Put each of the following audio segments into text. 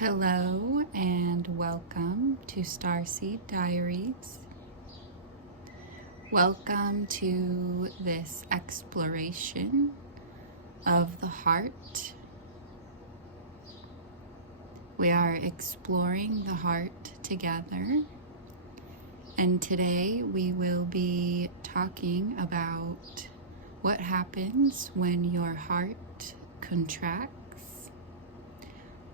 Hello and welcome to Starseed Diaries. Welcome to this exploration of the heart. We are exploring the heart together, and today we will be talking about what happens when your heart contracts.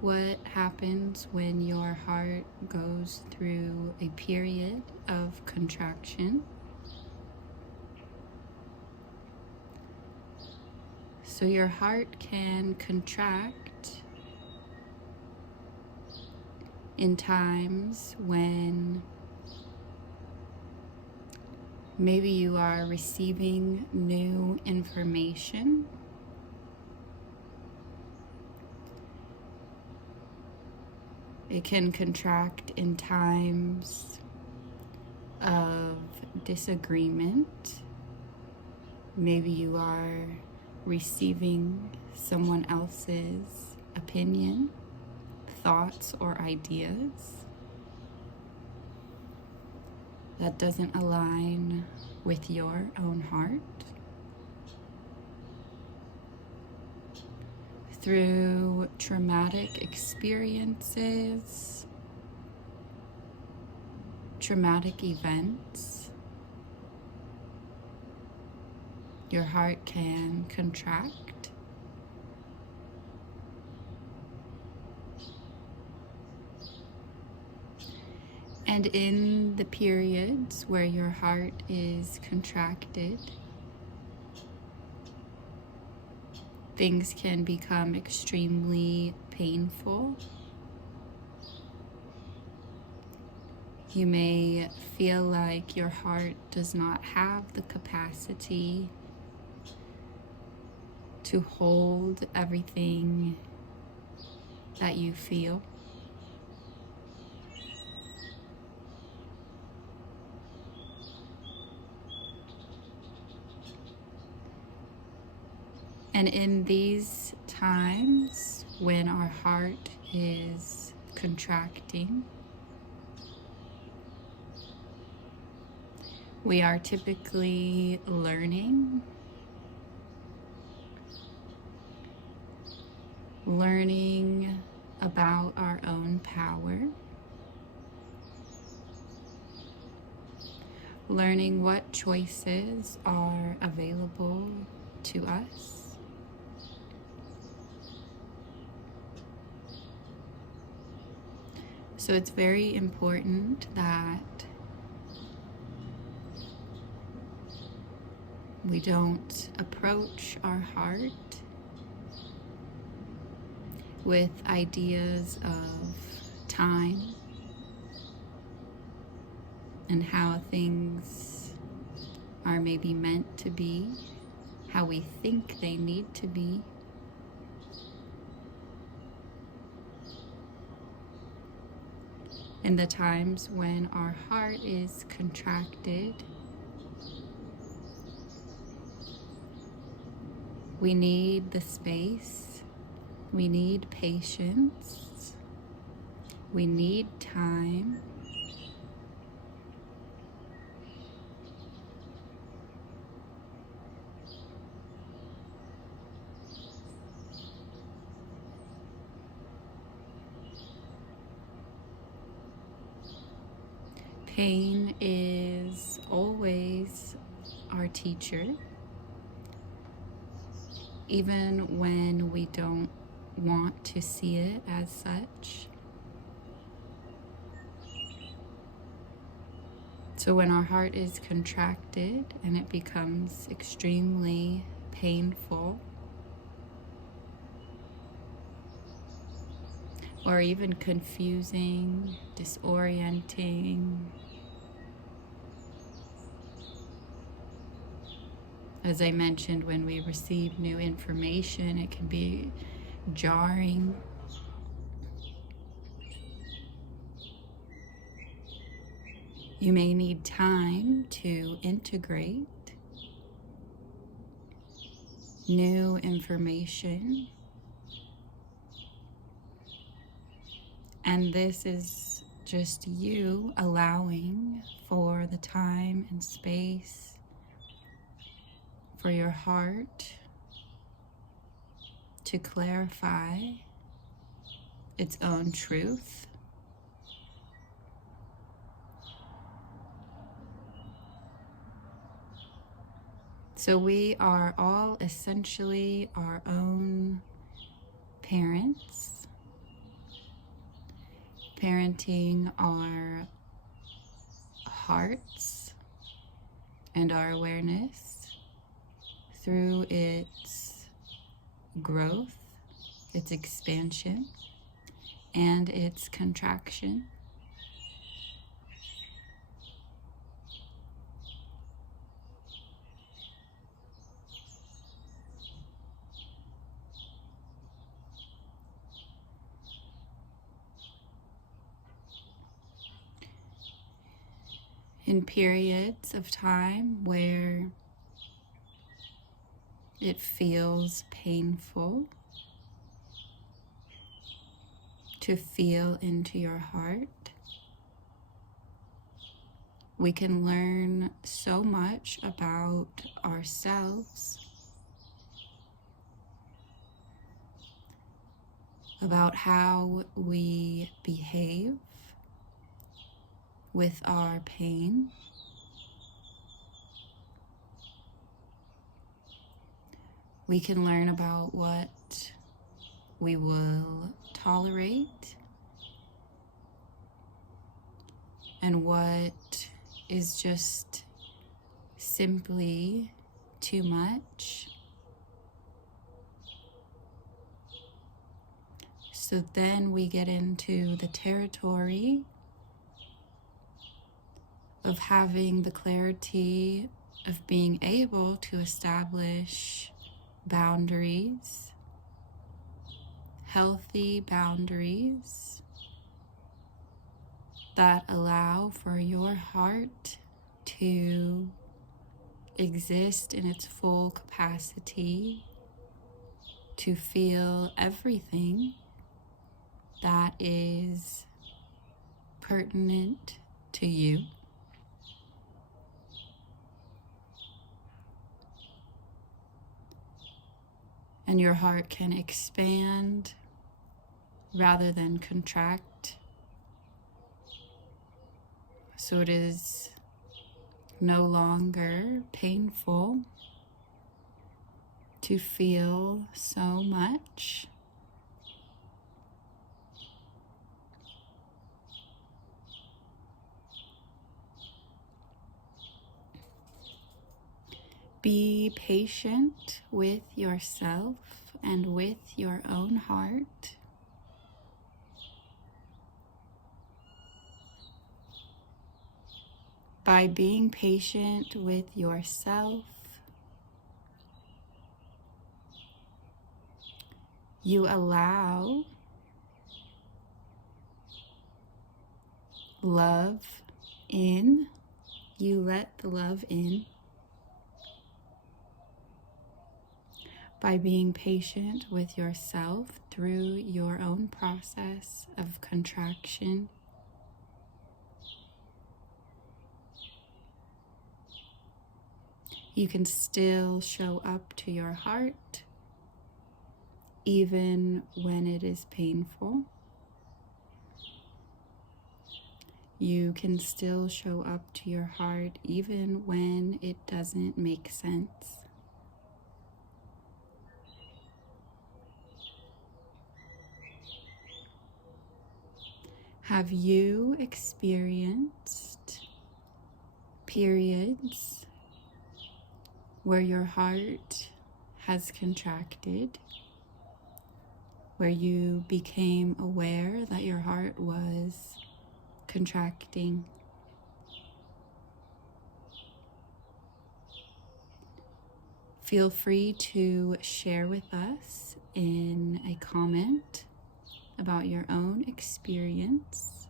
What happens when your heart goes through a period of contraction? So your heart can contract in times when maybe you are receiving new information. It can contract in times of disagreement. Maybe you are receiving someone else's opinion, thoughts, or ideas that doesn't align with your own heart. Through traumatic experiences, traumatic events, your heart can contract. And in the periods where your heart is contracted, things can become extremely painful. You may feel like your heart does not have the capacity to hold everything that you feel. And in these times when our heart is contracting, we are typically learning about our own power, learning what choices are available to us. So it's very important that we don't approach our heart with ideas of time and how things are maybe meant to be, how we think they need to be. In the times when our heart is contracted, we need the space, we need patience, we need time. Pain is always our teacher, even when we don't want to see it as such. So when our heart is contracted and it becomes extremely painful, or even confusing, disorienting, as I mentioned, when we receive new information, it can be jarring. You may need time to integrate new information And this is just you allowing for the time and space for your heart to clarify its own truth. So we are all essentially our own parents, parenting our hearts and our awareness through its growth, its expansion, and its contraction. In periods of time where it feels painful to feel into your heart, we can learn so much about ourselves, about how we behave with our pain. We can learn about what we will tolerate and what is just simply too much. So then we get into the territory of having the clarity of being able to establish boundaries, healthy boundaries that allow for your heart to exist in its full capacity, to feel everything that is pertinent to you. And your heart can expand rather than contract. So it is no longer painful to feel so much. Be patient with yourself and with your own heart. By being patient with yourself, you allow love in. You let the love in. By being patient with yourself through your own process of contraction, you can still show up to your heart even when it is painful. You can still show up to your heart even when it doesn't make sense. Have you experienced periods where your heart has contracted, where you became aware that your heart was contracting? Feel free to share with us in a comment about your own experience.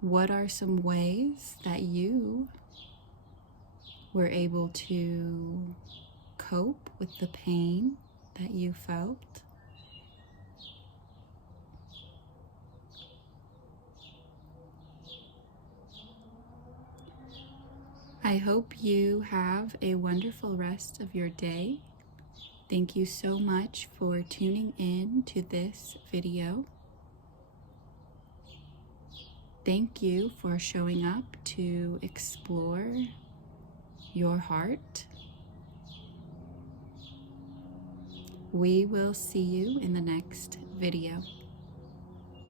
What are some ways that you were able to cope with the pain that you felt. I hope you have a wonderful rest of your day. Thank you so much for tuning in to this video. Thank you for showing up to explore your heart. We will see you in the next video.